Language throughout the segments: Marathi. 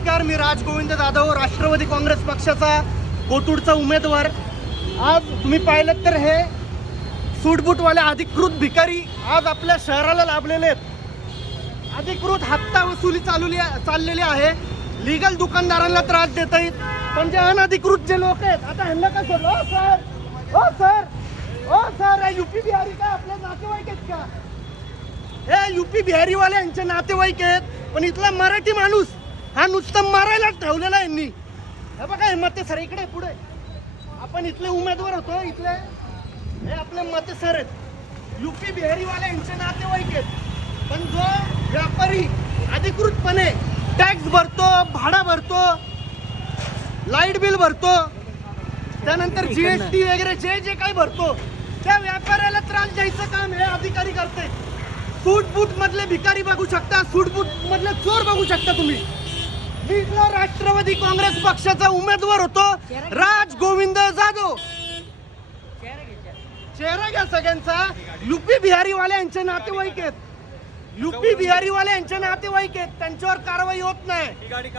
नमस्कार, मी राजगोविंद जाधव, राष्ट्रवादी काँग्रेस पक्षाचा कोथरूडचा उमेदवार। आज तुम्ही पाहिलं तर हे सूटबूटवाले अधिकृत भिकारी आज आपल्या शहराला लाभलेले आहेत। अधिकृत हप्ता वसुली चाललेली आहे। लीगल दुकानदारांना त्रास देत आहेत, पण जे अनधिकृत जे लोक आहेत आता ह्यांना काय सोडलं? ओ सर, हे यूपी बिहारी का आपले नातेवाईक आहेत का? हे यूपी बिहारीवाले यांचे नातेवाईक आहेत, पण इथला मराठी माणूस हा नुसतं मारायला ठेवलेला आहे यांनी। हे बघा, हे मते सर इकडे पुढे, आपण इथले उमेदवार होतो, इथले हे आपले मते सर आहेत। यूपी बिहारीवाले यांचे नातेवाईक आहेत, पण जो व्यापारी अधिकृतपणे टॅक्स भरतो, भाडा भरतो, लाईट बिल भरतो, त्यानंतर जीएसटी वगैरे जे काही भरतो, त्या व्यापाऱ्याला त्रास द्यायचं काम हे अधिकारी करते। सूटबूट मधले भिकारी बघू शकता, सूटबूट मधले चोर बघू शकता तुम्ही। मी इथला राष्ट्रवादी काँग्रेस पक्षाचा उमेदवार होतो, राजगोविंद जाधव। चेहरा घ्या सगळ्यांचा। यूपी बिहारीवाले यांचे नातेवाईक आहेत, यूपी बिहारीवाले यांचे नातेवाईक आहेत, त्यांच्यावर कारवाई होत नाही।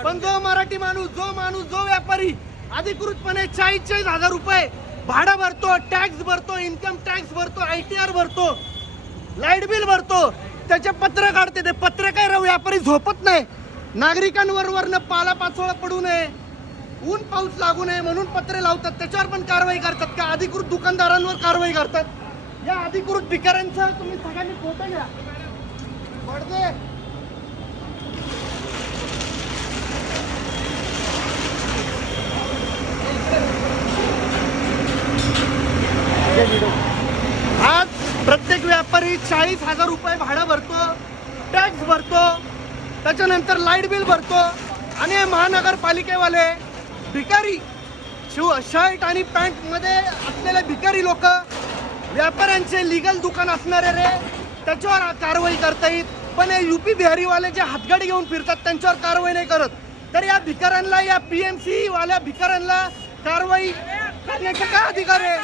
पण जो मराठी माणूस, जो व्यापारी अधिकृतपणे 40,000 रुपये भाडा भरतो, टॅक्स भरतो, इन्कम टॅक्स भरतो, ITR भरतो, लाईट बिल भरतो, त्याचे पत्र काढते। ते पत्र काय व्यापारी झोपत नाही, नागरिकांवर वरनं पाला पाचोळा पडू नये, ऊन पाऊस लागू नये म्हणून पत्रे लावतात, त्याच्यावर पण कारवाई करतात का? अधिकृत दुकानदारांवर कारवाई करतात। या अधिकृत भिकाऱ्यांचा तुम्ही सगळ्यांनी फोटो घ्या। पडदे आज प्रत्येक व्यापारी 40,000 रुपये भाडं भरतो, टॅक्स भरतो, त्याच्यानंतर लाईट बिल भरतो, आणि हे महानगरपालिकेवाले भिकारी शर्ट आणि पॅन्ट मध्ये असलेले भिकारी लोक व्यापाऱ्यांचे लीगल दुकान असणारे रे त्याच्यावर कारवाई करतायत। पण हे यूपी बिहारीवाले जे हातगाडी घेऊन फिरतात त्यांच्यावर कारवाई नाही करत। तर या भिकाऱ्यांना, या PMC वाल्या भिकाऱ्यांना कारवाई करण्याचा काय अधिकार आहे?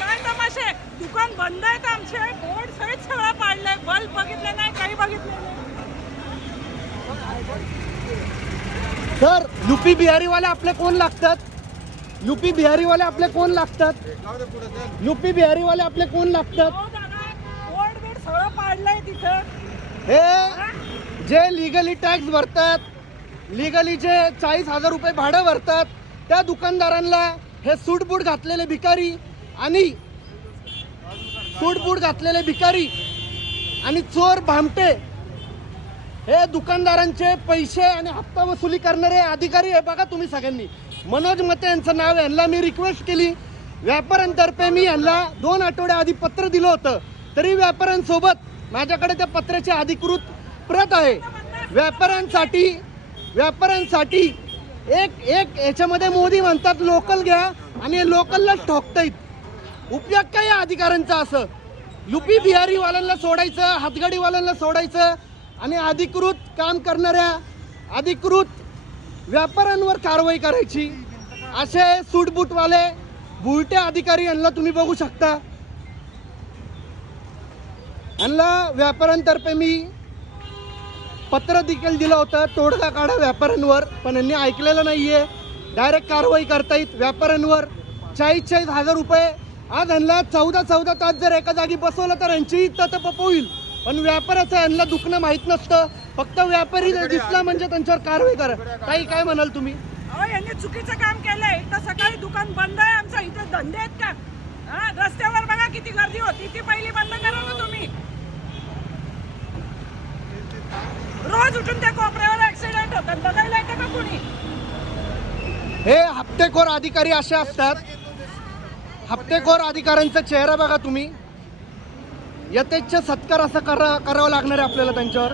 काय तमाशे, दुकान बंद आहेत आमचे, बोर्ड सहित सगळं पाडलंय, बल्ब बघितले नाही, काही बघितले नाही। सर, यूपी बिहारीवाले आपले कोण लागतात? यूपी बिहारीवाले आपले कोण लागतात? यूपी बिहारीवाले आपले कोण लागतात? बोर्ड बीड सगळं पाडलंय तिथं। हे जे लिगली टॅक्स भरतात, लिगली जे 40,000 रुपये भाडं भरतात, त्या दुकानदारांना हे सूटबूट घातलेले भिकारी आणि चोर भामटे हे दुकानदारांचे पैसे आणि हप्ता वसुली करणारे अधिकारी आहे। बघा तुम्ही सगळ्यांनी, मनोज मते यांचं नाव आहे। यांना मी रिक्वेस्ट केली, व्यापाऱ्यांतर्फे मी यांना 2 आठवड्या आधी पत्र दिलं होतं, तरी व्यापाऱ्यांसोबत माझ्याकडे त्या पत्राची अधिकृत प्रत आहे। व्यापाऱ्यांसाठी एक याच्यामध्ये मोदी म्हणतात लोकल घ्या, आणि लोकललाच ठोकतायत। उपयोग काय या अधिकाऱ्यांचा? असं यूपी बिहारीवाल्यांना सोडायचं, हातगाडीवाल्यांना सोडायचं, आणि अधिकृत काम करणाऱ्या अधिकृत व्यापाऱ्यांवर कारवाई करायची। असे सूटबूटवाले बुलटे अधिकारी यांना तुम्ही बघू शकता। यांना व्यापाऱ्यांतर्फे मी पत्र देखील दिलं होतं, तोडगा काढा व्यापाऱ्यांवर, पण यांनी ऐकलेलं नाहीये। डायरेक्ट कारवाई करतायत व्यापाऱ्यांवर। 40,000 रुपये आज यांना 14 तास जर एका जागी बसवलं तर यांची ततपप होईल, पण व्यापाऱ्याचं यांना दुखणं माहीत नसतं। फक्त व्यापारी दिसला म्हणजे त्यांच्यावर कारवाई करा। काही काय म्हणाल तुम्ही? अहो, यांनी चुकीचं काम केलंय। तर सकाळी दुकान बंद आहे आमचं, इथे धंदे आहेत का? रस्त्यावर बघा किती गर्दी होती, ती पहिली बंद करा ना तुम्ही। रोज उठून त्या कोपऱ्यावर ऍक्सिडेंट होतात, बघायला येतं का कोणी? हे हप्तेखोर अधिकारी असे असतात। हप्तेखोर अधिकाऱ्यांचा चेहरा बघा तुम्ही। यथेच्छ सत्कार असं करावं लागणार आहे आपल्याला त्यांच्यावर।